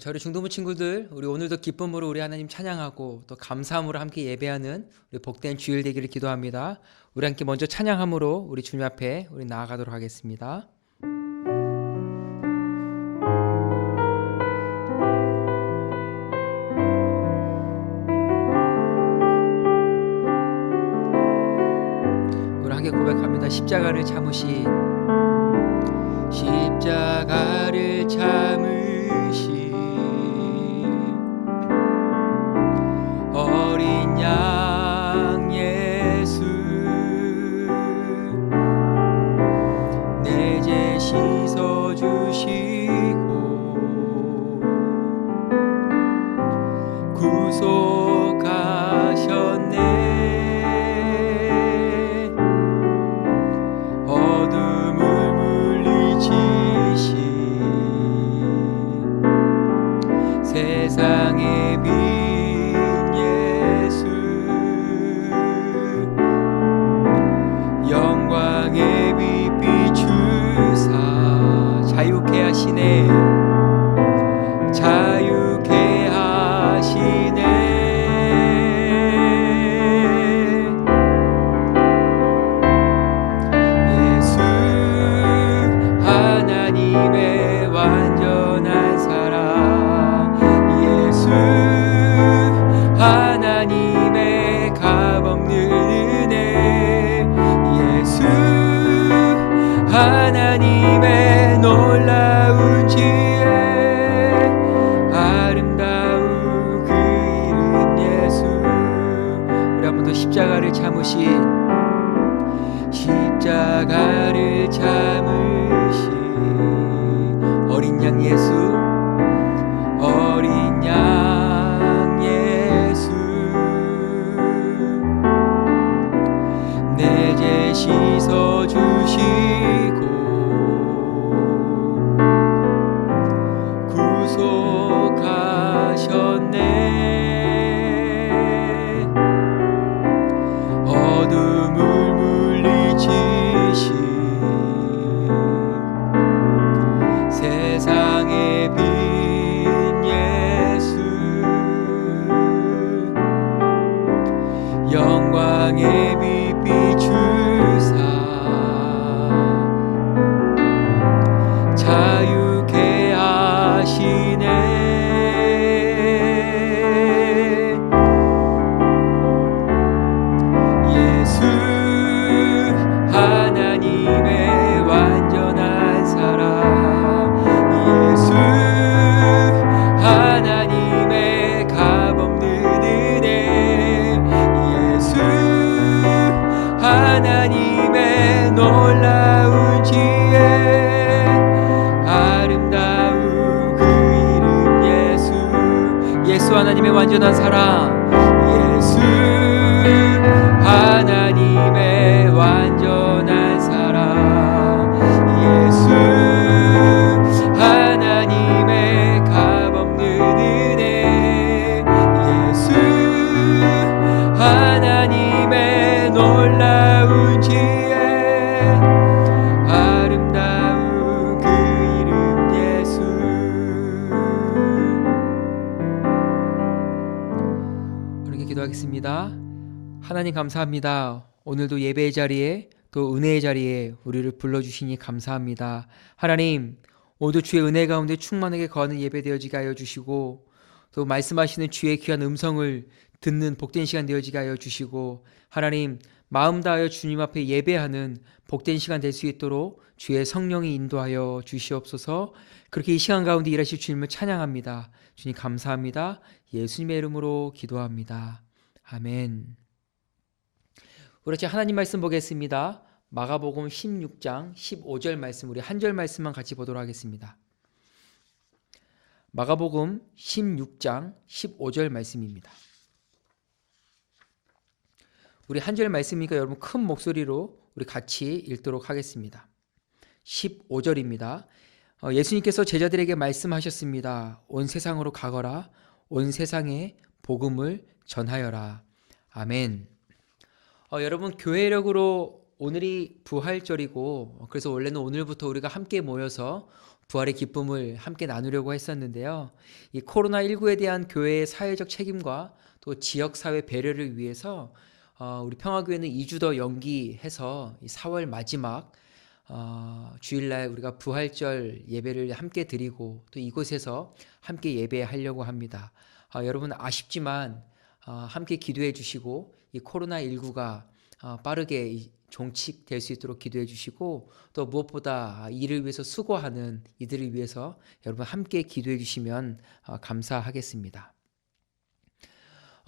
저희 중동부 친구들, 우리 오늘도 기쁨으로 우리 하나님 찬양하고 또 감사함으로 함께 예배하는 우리 복된 주일 되기를 기도합니다. 우리 함께 먼저 찬양함으로 우리 주님 앞에 우리 나아가도록 하겠습니다. 우리 함께 고백합니다. 십자가를 참으신 어린 양 예수, 내 죄 씻어 주시고 구속하셨네. 어둠을 물리치신 세상의 빛 예수, 영광의 빛 비추사 자유케 하시네. 자유케 하시네. 예수 하나님의 완전한 사랑, 예수 하나님의 값없는 은혜, 예수 하나님의 놀라운 지혜, 아름다운 그 이름 예수. 우리 한 번 더 십자가를 참으신 어린 양 예수, 어린 양 예수, 내 죄 씻어 주시고 구속하셨네. 어둠을 물리치신 세상의 빛 예수, 영광의 빛 비추사 자유케 하시네. 예수 하나님의 완전한 사랑, 예수 하나님의 값없는 은혜, 예수 하나님의 놀라운 지혜, 아름다운 그 이름 예수. 예수 하나님의 완전한 사랑, 예수 하나님의 완전한 사랑, 예수 하나님의 값없는 은혜, 예수 하나님의 놀라운 지혜, 아름다운 그 이름 예수. 우리 기도하겠습니다. 하나님 감사합니다. 오늘도 예배의 자리에 또 은혜의 자리에 우리를 불러주시니 감사합니다. 하나님, 오늘도 주의 은혜 가운데 충만하게 거하는 예배 되어지게 하여 주시고, 또 말씀하시는 주의 귀한 음성을 듣는 복된 시간 되어지게 하여 주시고, 하나님, 마음 다하여 주님 앞에 예배하는 복된 시간 될 수 있도록 주의 성령이 인도하여 주시옵소서. 그렇게 이 시간 가운데 일하실 주님을 찬양합니다. 주님 감사합니다. 예수님의 이름으로 기도합니다. 아멘. 우리 같이 하나님 말씀 보겠습니다. 마가복음 16장 15절 말씀, 우리 한 절 말씀만 같이 보도록 하겠습니다. 마가복음 16장 15절 말씀입니다. 우리 한 절 말씀이니까 여러분 큰 목소리로 우리 같이 읽도록 하겠습니다. 15절입니다. 예수님께서 제자들에게 말씀하셨습니다. 온 세상으로 가거라. 온 세상에 복음을 전하여라. 아멘. 여러분, 교회력으로 오늘이 부활절이고, 그래서 원래는 오늘부터 우리가 함께 모여서 부활의 기쁨을 함께 나누려고 했었는데요. 이 코로나19에 대한 교회의 사회적 책임과 또 지역사회 배려를 위해서 우리 평화교회는 2주 더 연기해서 4월 마지막 주일날 우리가 부활절 예배를 함께 드리고 또 이곳에서 함께 예배하려고 합니다. 여러분 아쉽지만 함께 기도해 주시고 이 코로나19가 빠르게 종식될 수 있도록 기도해 주시고 또 무엇보다 이를 위해서 수고하는 이들을 위해서 여러분 함께 기도해 주시면 감사하겠습니다.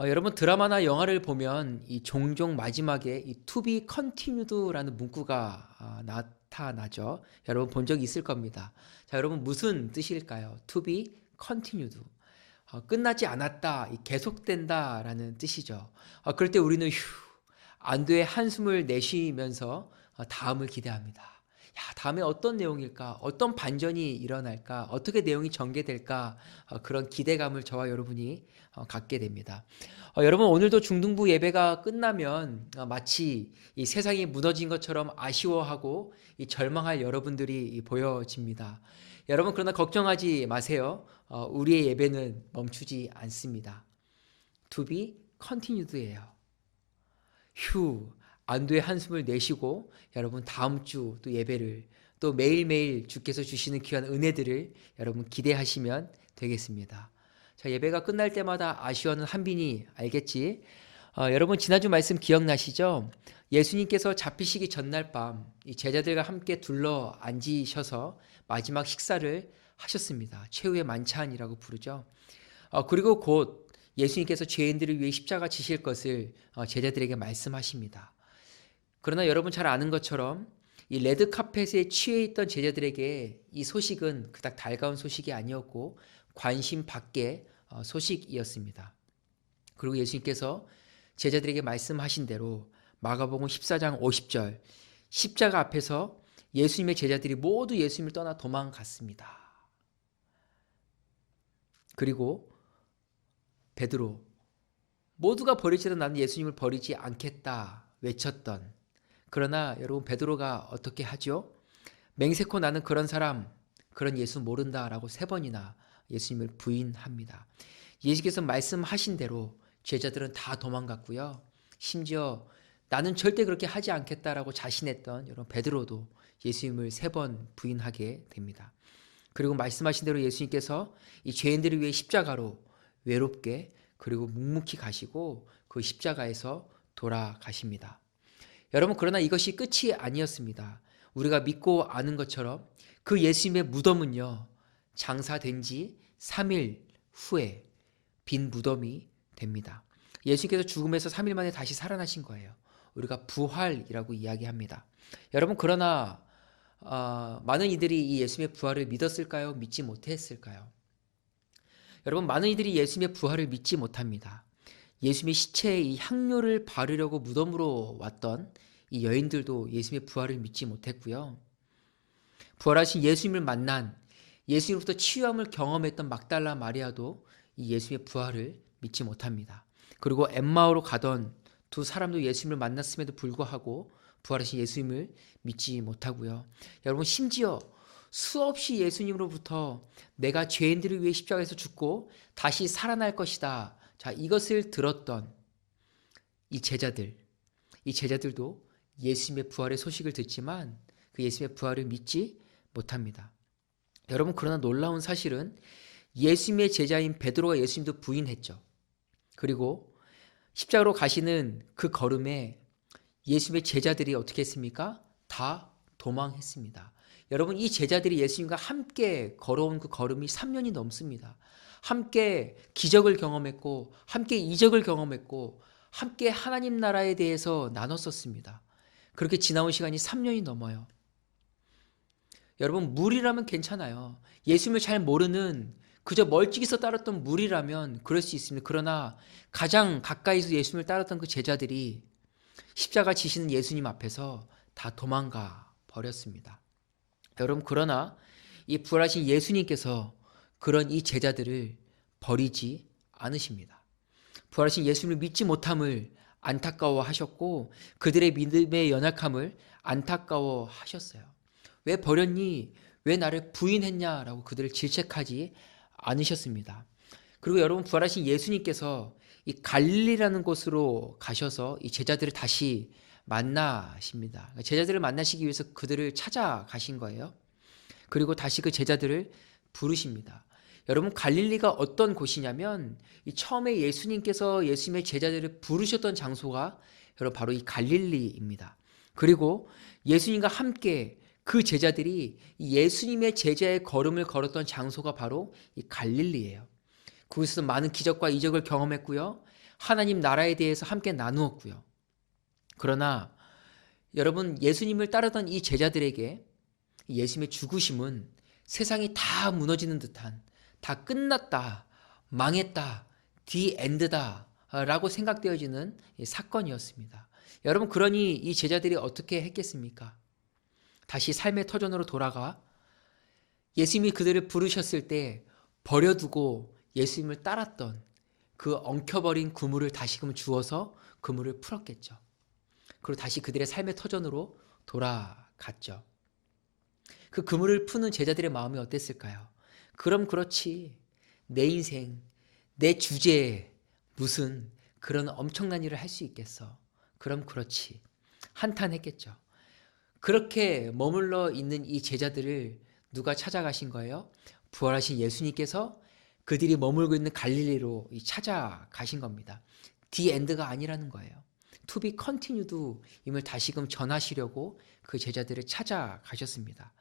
여러분 드라마나 영화를 보면 이 종종 마지막에 이 to be continued라는 문구가 나타나죠. 여러분 본 적 있을 겁니다. 자, 여러분 무슨 뜻일까요? to be continued. 끝나지 않았다, 계속된다라는 뜻이죠. 그럴 때 우리는 안도의 한숨을 내쉬면서 다음을 기대합니다. 야, 다음에 어떤 내용일까? 어떤 반전이 일어날까? 어떻게 내용이 전개될까? 그런 기대감을 저와 여러분이 갖게 됩니다. 여러분 오늘도 중등부 예배가 끝나면 마치 이 세상이 무너진 것처럼 아쉬워하고 이 절망할 여러분들이 보여집니다. 여러분 그러나 걱정하지 마세요. 우리의 예배는 멈추지 않습니다. To be continued예요. 안도의 한숨을 내쉬고 여러분 다음 주 또 예배를 또 매일매일 주께서 주시는 귀한 은혜들을 여러분 기대하시면 되겠습니다. 자, 예배가 끝날 때마다 아쉬워하는 한빈이 알겠지? 여러분 지난주 말씀 기억나시죠? 예수님께서 잡히시기 전날 밤 이 제자들과 함께 둘러 앉으셔서 마지막 식사를 하셨습니다. 최후의 만찬이라고 부르죠. 그리고 곧 예수님께서 죄인들을 위해 십자가 지실 것을 제자들에게 말씀하십니다. 그러나 여러분 잘 아는 것처럼 이 레드카펫에 취해 있던 제자들에게 이 소식은 그닥 달가운 소식이 아니었고 관심 밖의 소식이었습니다. 그리고 예수님께서 제자들에게 말씀하신 대로 마가복음 14장 50절 십자가 앞에서 예수님의 제자들이 모두 예수님을 떠나 도망갔습니다. 그리고 베드로 모두가 버리지도 나는 예수님을 버리지 않겠다 외쳤던 그러나 여러분 베드로가 어떻게 하죠? 맹세코 나는 그런 사람 그런 예수 모른다라고 3번이나 예수님을 부인합니다. 예수께서 말씀하신 대로 제자들은 다 도망갔고요. 심지어 나는 절대 그렇게 하지 않겠다라고 자신했던 여러분 베드로도 예수님을 3번 부인하게 됩니다. 그리고 말씀하신 대로 예수님께서 이 죄인들을 위해 십자가로 외롭게 그리고 묵묵히 가시고 그 십자가에서 돌아가십니다. 여러분 그러나 이것이 끝이 아니었습니다. 우리가 믿고 아는 것처럼 그 예수님의 무덤은요. 장사된 지 3일 후에 빈 무덤이 됩니다. 예수님께서 죽음에서 3일 만에 다시 살아나신 거예요. 우리가 부활이라고 이야기합니다. 여러분 그러나 많은 이들이 이 예수님의 부활을 믿었을까요? 믿지 못했을까요? 여러분 많은 이들이 예수님의 부활을 믿지 못합니다. 예수님의 시체에 이 향료를 바르려고 무덤으로 왔던 이 여인들도 예수님의 부활을 믿지 못했고요. 부활하신 예수님을 만난 예수님으로부터 치유함을 경험했던 막달라 마리아도 이 예수님의 부활을 믿지 못합니다. 그리고 엠마오로 가던 2 사람도 예수님을 만났음에도 불구하고 부활하신 예수님을 믿지 못하고요. 여러분 심지어 수없이 예수님으로부터 내가 죄인들을 위해 십자가에서 죽고 다시 살아날 것이다. 자, 이것을 들었던 이 제자들도 예수님의 부활의 소식을 듣지만 그 예수님의 부활을 믿지 못합니다. 여러분 그러나 놀라운 사실은 예수님의 제자인 베드로가 예수님도 부인했죠. 그리고 십자가로 가시는 그 걸음에 예수님의 제자들이 어떻게 했습니까? 다 도망했습니다. 여러분 이 제자들이 예수님과 함께 걸어온 그 걸음이 3년이 넘습니다. 함께 기적을 경험했고 함께 이적을 경험했고 함께 하나님 나라에 대해서 나눴었습니다. 그렇게 지나온 시간이 3년이 넘어요. 여러분 무리라면 괜찮아요. 예수님을 잘 모르는 그저 멀찍이서 따랐던 무리라면 그럴 수 있습니다. 그러나 가장 가까이서 예수님을 따랐던 그 제자들이 십자가 지시는 예수님 앞에서 다 도망가 버렸습니다. 여러분 그러나 이 부활하신 예수님께서 그런 이 제자들을 버리지 않으십니다. 부활하신 예수님을 믿지 못함을 안타까워하셨고 그들의 믿음의 연약함을 안타까워하셨어요. 왜 버렸니? 왜 나를 부인했냐라고 그들을 질책하지 않으셨습니다. 그리고 여러분, 부활하신 예수님께서 이 갈릴리라는 곳으로 가셔서 이 제자들을 다시 만나십니다. 제자들을 만나시기 위해서 그들을 찾아가신 거예요. 그리고 다시 그 제자들을 부르십니다. 여러분, 갈릴리가 어떤 곳이냐면 이 처음에 예수님께서 예수님의 제자들을 부르셨던 장소가 여러분 바로 이 갈릴리입니다. 그리고 예수님과 함께 그 제자들이 예수님의 제자의 걸음을 걸었던 장소가 바로 이 갈릴리예요. 그곳에서 많은 기적과 이적을 경험했고요. 하나님 나라에 대해서 함께 나누었고요. 그러나 여러분, 예수님을 따르던 이 제자들에게 예수님의 죽으심은 세상이 다 무너지는 듯한, 다 끝났다, 망했다, 디 엔드다 라고 생각되어지는 사건이었습니다. 여러분, 그러니 이 제자들이 어떻게 했겠습니까? 다시 삶의 터전으로 돌아가 예수님이 그들을 부르셨을 때 버려두고 예수님을 따랐던 그 엉켜버린 그물을 다시금 주워서 그물을 풀었겠죠. 그리고 다시 그들의 삶의 터전으로 돌아갔죠. 그 그물을 푸는 제자들의 마음이 어땠을까요? 그럼 그렇지, 내 인생, 내 주제에 무슨 그런 엄청난 일을 할 수 있겠어. 그럼 그렇지, 한탄했겠죠. 그렇게 머물러 있는 이 제자들을 누가 찾아가신 거예요? 부활하신 예수님께서 그들이 머물고 있는 갈릴리로 찾아가신 겁니다. 디 엔드가 아니라는 거예요. To be continued 임을 다시금 전하시려고 그 제자들을 찾아가셨습니다.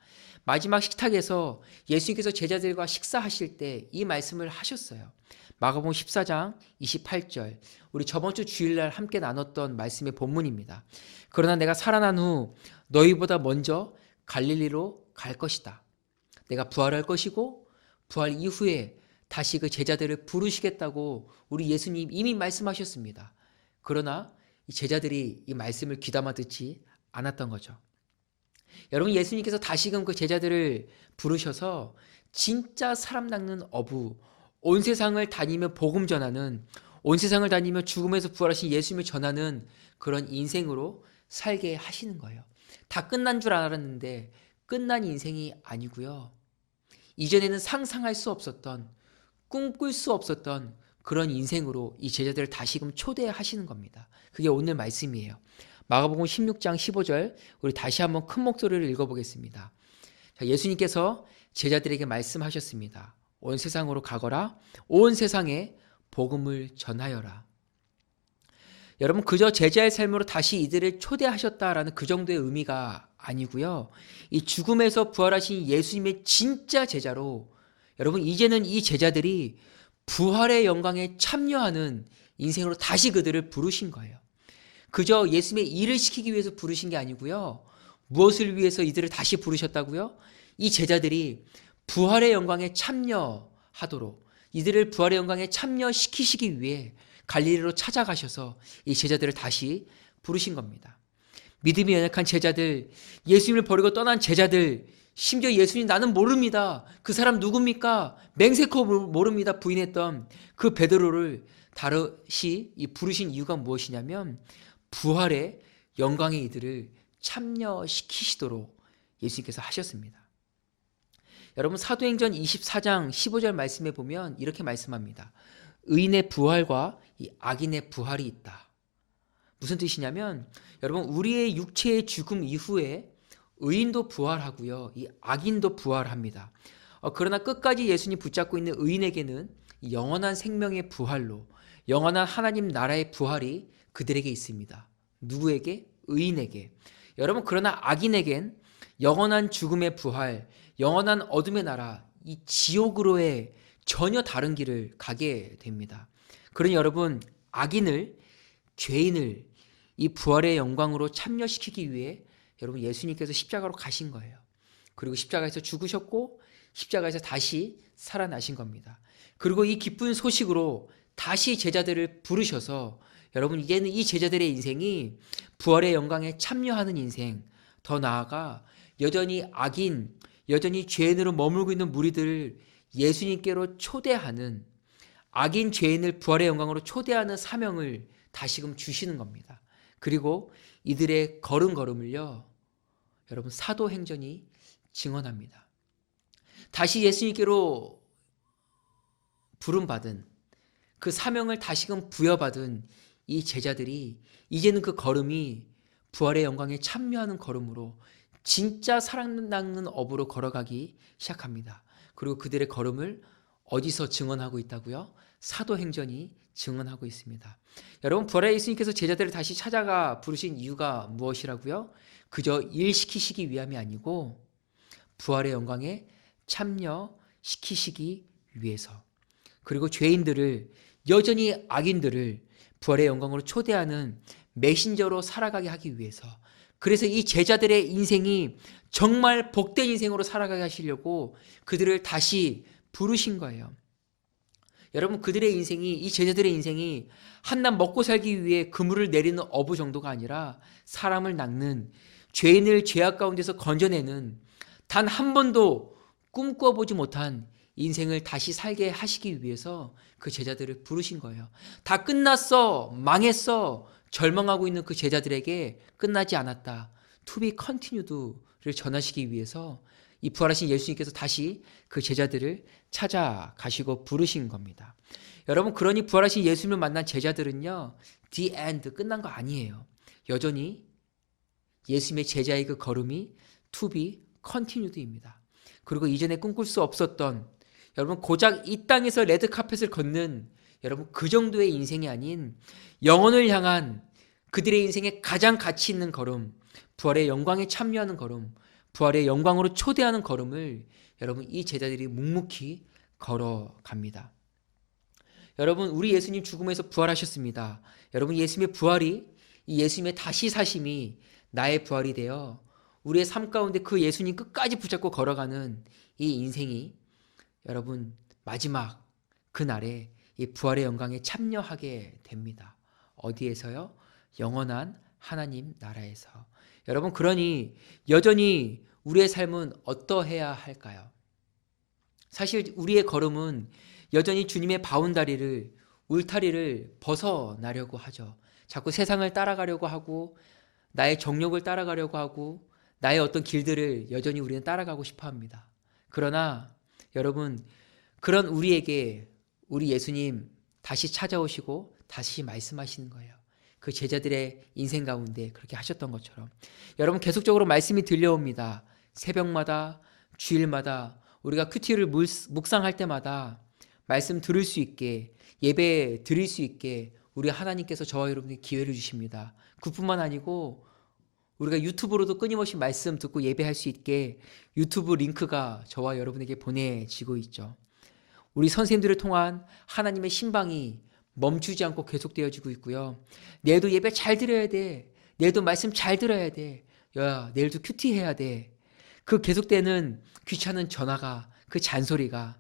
마지막 식탁에서 예수님께서 제자들과 식사하실 때 이 말씀을 하셨어요. 마가복음 14장 28절, 우리 저번 주 주일날 함께 나눴던 말씀의 본문입니다. 그러나 내가 살아난 후 너희보다 먼저 갈릴리로 갈 것이다. 내가 부활할 것이고 부활 이후에 다시 그 제자들을 부르시겠다고 우리 예수님 이미 말씀하셨습니다. 그러나 이 제자들이 이 말씀을 귀담아 듣지 않았던 거죠. 여러분, 예수님께서 다시금 그 제자들을 부르셔서 진짜 사람 낚는 어부, 온 세상을 다니며 복음 전하는, 온 세상을 다니며 죽음에서 부활하신 예수님을 전하는 그런 인생으로 살게 하시는 거예요. 다 끝난 줄 알았는데 끝난 인생이 아니고요. 이전에는 상상할 수 없었던, 꿈꿀 수 없었던 그런 인생으로 이 제자들을 다시금 초대하시는 겁니다. 그게 오늘 말씀이에요. 마가복음 16장 15절, 우리 다시 한번 큰 목소리를 읽어보겠습니다. 자, 예수님께서 제자들에게 말씀하셨습니다. 온 세상으로 가거라, 온 세상에 복음을 전하여라. 여러분, 그저 제자의 삶으로 다시 이들을 초대하셨다라는 그 정도의 의미가 아니고요. 이 죽음에서 부활하신 예수님의 진짜 제자로, 여러분, 이제는 이 제자들이 부활의 영광에 참여하는 인생으로 다시 그들을 부르신 거예요. 그저 예수님의 일을 시키기 위해서 부르신 게 아니고요. 무엇을 위해서 이들을 다시 부르셨다고요? 이 제자들이 부활의 영광에 참여하도록, 이들을 부활의 영광에 참여시키시기 위해 갈릴리로 찾아가셔서 이 제자들을 다시 부르신 겁니다. 믿음이 연약한 제자들, 예수님을 버리고 떠난 제자들, 심지어 예수님 나는 모릅니다. 그 사람 누굽니까? 맹세코 모릅니다. 부인했던 그 베드로를 다시 이 부르신 이유가 무엇이냐면 부활의 영광의 이들을 참여시키시도록 예수님께서 하셨습니다. 여러분, 사도행전 24장 15절 말씀에 보면 이렇게 말씀합니다. 의인의 부활과 이 악인의 부활이 있다. 무슨 뜻이냐면 여러분, 우리의 육체의 죽음 이후에 의인도 부활하고요, 이 악인도 부활합니다. 그러나 끝까지 예수님 붙잡고 있는 의인에게는 영원한 생명의 부활로, 영원한 하나님 나라의 부활이 그들에게 있습니다. 누구에게? 의인에게. 여러분, 그러나 악인에겐 영원한 죽음의 부활, 영원한 어둠의 나라, 이 지옥으로의 전혀 다른 길을 가게 됩니다. 그러니 여러분, 악인을, 죄인을 이 부활의 영광으로 참여시키기 위해 여러분 예수님께서 십자가로 가신 거예요. 그리고 십자가에서 죽으셨고 십자가에서 다시 살아나신 겁니다. 그리고 이 기쁜 소식으로 다시 제자들을 부르셔서 여러분, 이제는 이 제자들의 인생이 부활의 영광에 참여하는 인생, 더 나아가 여전히 악인, 여전히 죄인으로 머물고 있는 무리들을 예수님께로 초대하는, 악인 죄인을 부활의 영광으로 초대하는 사명을 다시금 주시는 겁니다. 그리고 이들의 걸음걸음을요, 여러분, 사도행전이 증언합니다. 다시 예수님께로 부름받은 그 사명을 다시금 부여받은 이 제자들이 이제는 그 걸음이 부활의 영광에 참여하는 걸음으로 진짜 사랑나는 업으로 걸어가기 시작합니다. 그리고 그들의 걸음을 어디서 증언하고 있다고요? 사도행전이 증언하고 있습니다. 여러분, 부활의 예수님께서 제자들을 다시 찾아가 부르신 이유가 무엇이라고요? 그저 일시키시기 위함이 아니고 부활의 영광에 참여시키시기 위해서, 그리고 죄인들을, 여전히 악인들을 부활의 영광으로 초대하는 메신저로 살아가게 하기 위해서, 그래서 이 제자들의 인생이 정말 복된 인생으로 살아가게 하시려고 그들을 다시 부르신 거예요. 여러분, 그들의 인생이, 이 제자들의 인생이 한낱 먹고 살기 위해 그물을 내리는 어부 정도가 아니라 사람을 낚는, 죄인을 죄악 가운데서 건져내는, 단 한 번도 꿈꿔보지 못한 인생을 다시 살게 하시기 위해서 그 제자들을 부르신 거예요. 다 끝났어, 망했어, 절망하고 있는 그 제자들에게 끝나지 않았다, To be continued를 전하시기 위해서 이 부활하신 예수님께서 다시 그 제자들을 찾아가시고 부르신 겁니다. 여러분, 그러니 부활하신 예수님을 만난 제자들은요, The end, 끝난 거 아니에요. 여전히 예수님의 제자의 그 걸음이 To be continued입니다. 그리고 이전에 꿈꿀 수 없었던, 여러분, 고작 이 땅에서 레드카펫을 걷는, 여러분, 그 정도의 인생이 아닌 영혼을 향한 그들의 인생에 가장 가치 있는 걸음, 부활의 영광에 참여하는 걸음, 부활의 영광으로 초대하는 걸음을 여러분, 이 제자들이 묵묵히 걸어갑니다. 여러분, 우리 예수님 죽음에서 부활하셨습니다. 여러분, 예수님의 부활이, 이 예수님의 다시 사심이 나의 부활이 되어 우리의 삶 가운데 그 예수님 끝까지 붙잡고 걸어가는 이 인생이 여러분, 마지막 그날에 이 부활의 영광에 참여하게 됩니다. 어디에서요? 영원한 하나님 나라에서. 여러분, 그러니 여전히 우리의 삶은 어떠해야 할까요? 사실 우리의 걸음은 여전히 주님의 바운다리를, 울타리를 벗어나려고 하죠. 자꾸 세상을 따라가려고 하고, 나의 정욕을 따라가려고 하고, 나의 어떤 길들을 여전히 우리는 따라가고 싶어 합니다. 그러나 여러분, 그런 우리에게 우리 예수님 다시 찾아오시고 다시 말씀하시는 거예요. 그 제자들의 인생 가운데 그렇게 하셨던 것처럼 여러분, 계속적으로 말씀이 들려옵니다. 새벽마다, 주일마다 우리가 큐티를 묵상할 때마다 말씀 들을 수 있게, 예배 드릴 수 있게 우리 하나님께서 저와 여러분에게 기회를 주십니다. 그뿐만 아니고 우리가 유튜브로도 끊임없이 말씀 듣고 예배할 수 있게 유튜브 링크가 저와 여러분에게 보내지고 있죠. 우리 선생님들을 통한 하나님의 신방이 멈추지 않고 계속되어지고 있고요. 내일도 예배 잘 드려야 돼. 내일도 말씀 잘 들어야 돼. 야, 내일도 큐티 해야 돼. 그 계속되는 귀찮은 전화가, 그 잔소리가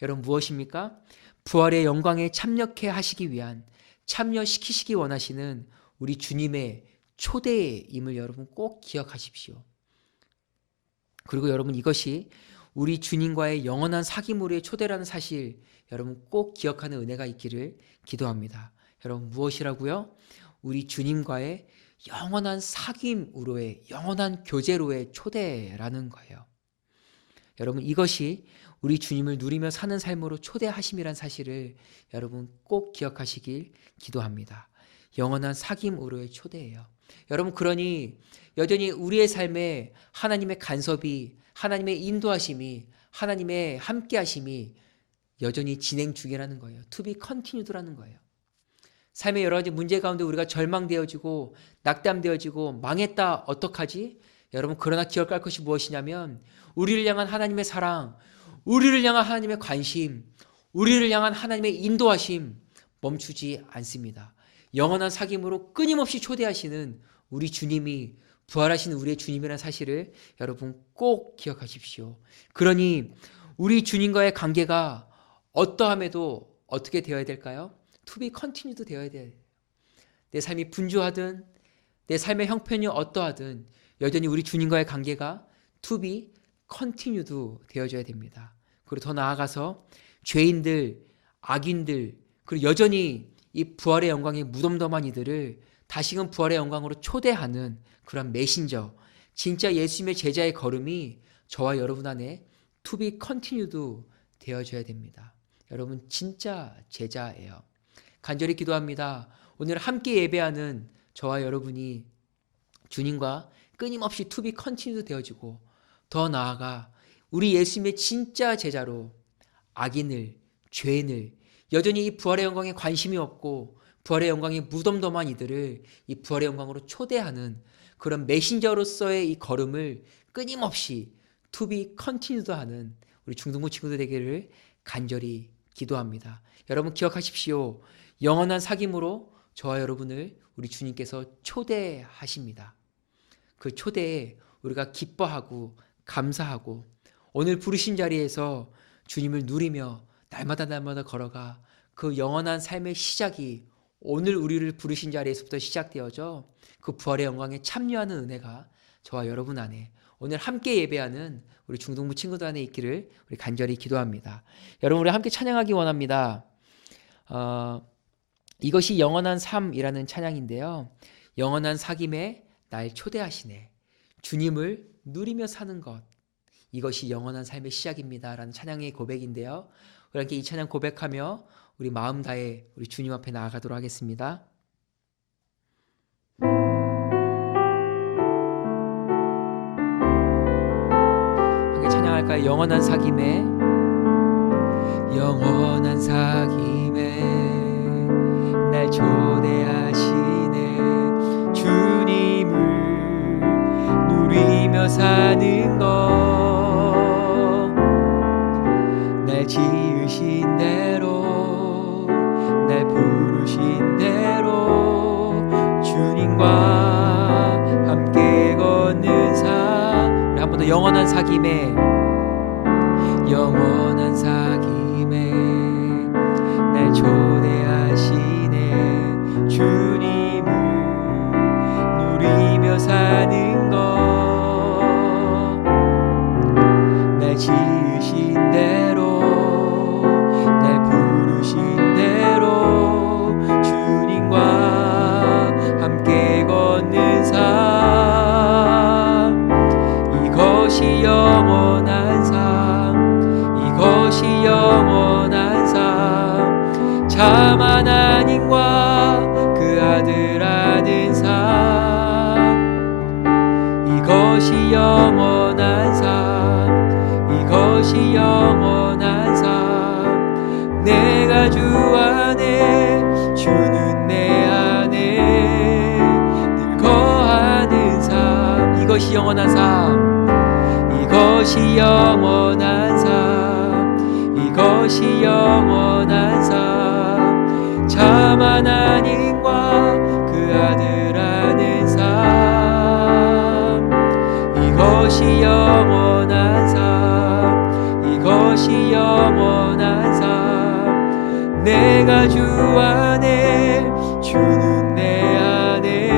여러분 무엇입니까? 부활의 영광에 참여케 하시기 위한, 참여시키시기 원하시는 우리 주님의 초대임을 여러분 꼭 기억하십시오. 그리고 여러분, 이것이 우리 주님과의 영원한 사귐으로의 초대라는 사실 여러분 꼭 기억하는 은혜가 있기를 기도합니다. 여러분, 무엇이라고요? 우리 주님과의 영원한 사귐으로의, 영원한 교제로의 초대라는 거예요. 여러분, 이것이 우리 주님을 누리며 사는 삶으로 초대하심이란 사실을 여러분 꼭 기억하시길 기도합니다. 영원한 사귐으로의 초대예요. 여러분, 그러니 여전히 우리의 삶에 하나님의 간섭이, 하나님의 인도하심이, 하나님의 함께하심이 여전히 진행 중이라는 거예요. To be continued라는 거예요. 삶의 여러 가지 문제 가운데 우리가 절망되어지고 낙담되어지고 망했다 어떡하지? 여러분, 그러나 기억할 것이 무엇이냐면 우리를 향한 하나님의 사랑, 우리를 향한 하나님의 관심, 우리를 향한 하나님의 인도하심 멈추지 않습니다. 영원한 사귐으로 끊임없이 초대하시는 우리 주님이, 부활하신 우리의 주님이라는 사실을 여러분 꼭 기억하십시오. 그러니 우리 주님과의 관계가 어떠함에도 어떻게 되어야 될까요? To be continued 되어야 돼요. 내 삶이 분주하든 내 삶의 형편이 어떠하든 여전히 우리 주님과의 관계가 To be continued 되어져야 됩니다. 그리고 더 나아가서 죄인들, 악인들, 그리고 여전히 이 부활의 영광에 무덤덤한 이들을 다시금 부활의 영광으로 초대하는 그런 메신저, 진짜 예수님의 제자의 걸음이 저와 여러분 안에 to be continued 되어져야 됩니다. 여러분 진짜 제자예요. 간절히 기도합니다. 오늘 함께 예배하는 저와 여러분이 주님과 끊임없이 to be continued 되어지고 더 나아가 우리 예수님의 진짜 제자로 악인을, 죄인을 여전히 이 부활의 영광에 관심이 없고 부활의 영광에 무덤덤한 이들을 이 부활의 영광으로 초대하는 그런 메신저로서의 이 걸음을 끊임없이 to be continued 하는 우리 중등부 친구들 되기를 간절히 기도합니다. 여러분 기억하십시오. 영원한 사귐으로 저와 여러분을 우리 주님께서 초대하십니다. 그 초대에 우리가 기뻐하고 감사하고 오늘 부르신 자리에서 주님을 누리며 날마다 걸어가 그 영원한 삶의 시작이 오늘 우리를 부르신 자리에서부터 시작되어져 그 부활의 영광에 참여하는 은혜가 저와 여러분 안에 오늘 함께 예배하는 우리 중등부 친구들 안에 있기를 우리 간절히 기도합니다. 여러분 우리 함께 찬양하기 원합니다. 이것이 영원한 삶이라는 찬양인데요. 영원한 사귐에 날 초대하시네. 주님을 누리며 사는 것. 이것이 영원한 삶의 시작입니다. 라는 찬양의 고백인데요. 우리 함께 이 찬양 고백하며 우리 마음 다해 우리 주님 앞에 나아가도록 하겠습니다. 함께 찬양할까요? 영원한 사귐에 영원한 사귐에 날 초대하시네. 주님을 누리며 사는 것 날 지으신 대로 날 부르신 대로 주님과 함께 걷는 삶. 우리 한 번 더 영원한 사귐에 영원한 사귐에 날 초대하시네. 주님을 누리며 사는 것 날 지으신 대로 날 부르신 대로 주님과 함께 걷는 삶. 이것이 영원한 삶. 이것이 영원한 삶. 참 하나님과 그 아들 아는 삶. 이것이 영원한 삶. 이것이 영원한 삶. 내가 주 안에 주는 내 안에 늘 거하는 삶. 이것이 영원한 삶. 이것이 영원한 삶. 이것이 영원한 삶. 참 하나님과 그 아들 아는 삶. 이것이 영원한 삶. 이것이 영원한 삶. 내가 주 안에 주는 내 안에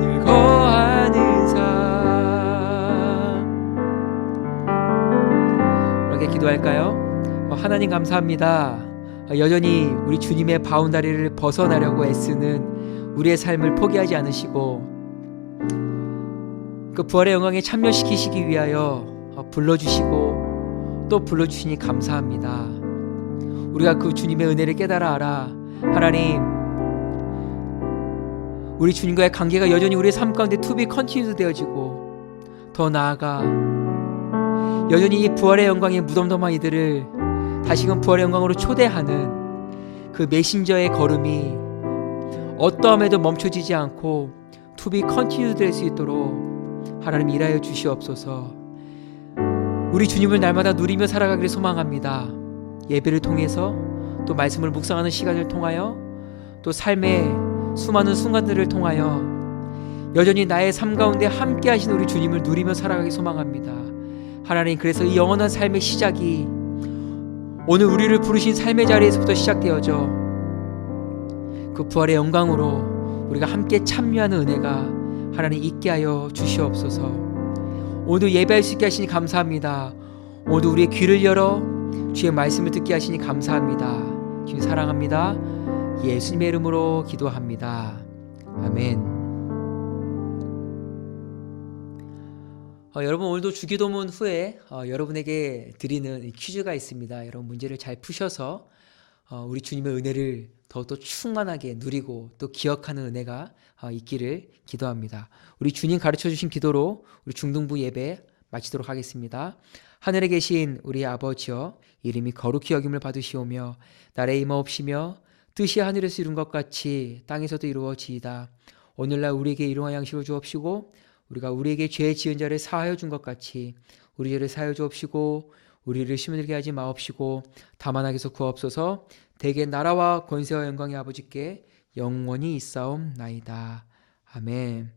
늘 거하는 삶. 이렇게 기도할까요? 하나님 감사합니다. 여전히 우리 주님의 바운다리를 벗어나려고 애쓰는 우리의 삶을 포기하지 않으시고 그 부활의 영광에 참여시키시기 위하여 불러주시고 또 불러주시니 감사합니다. 우리가 그 주님의 은혜를 깨달아 알아. 하나님, 우리 주님과의 관계가 여전히 우리의 삶 가운데 to be continued 되어지고 더 나아가 여전히 이 부활의 영광에 무덤덤한 이들을 다시금 부활의 영광으로 초대하는 그 메신저의 걸음이 어떠함에도 멈춰지지 않고 to be continued 될 수 있도록 하나님 일하여 주시옵소서. 우리 주님을 날마다 누리며 살아가기를 소망합니다. 예배를 통해서 또 말씀을 묵상하는 시간을 통하여 또 삶의 수많은 순간들을 통하여 여전히 나의 삶 가운데 함께 하신 우리 주님을 누리며 살아가기 소망합니다. 하나님, 그래서 이 영원한 삶의 시작이 오늘 우리를 부르신 삶의 자리에서부터 시작되어져 그 부활의 영광으로 우리가 함께 참여하는 은혜가 하나님 있게 하여 주시옵소서. 오늘 예배할 수 있게 하시니 감사합니다. 오늘 우리의 귀를 열어 주의 말씀을 듣게 하시니 감사합니다. 주님 사랑합니다. 예수님의 이름으로 기도합니다. 아멘. 여러분 오늘도 주기도문 후에 여러분에게 드리는 이 퀴즈가 있습니다. 여러분 문제를 잘 푸셔서 우리 주님의 은혜를 더욱더 충만하게 누리고 또 기억하는 은혜가 있기를 기도합니다. 우리 주님 가르쳐 주신 기도로 우리 중등부 예배 마치도록 하겠습니다. 하늘에 계신 우리 아버지여, 이름이 거룩히 여김을 받으시오며 나라의 임하옵시며 뜻이 하늘에서 이룬 것 같이 땅에서도 이루어지이다. 오늘날 우리에게 일용할 양식을 주옵시고 우리가 우리에게 죄 지은 자를 사하여 준 것 같이 우리 죄를 사하여 주옵시고 우리를 시험에 들게 하지 마옵시고 다만 악에서 구하옵소서. 대개 나라와 권세와 영광의 아버지께 영원히 있사옵나이다. 아멘.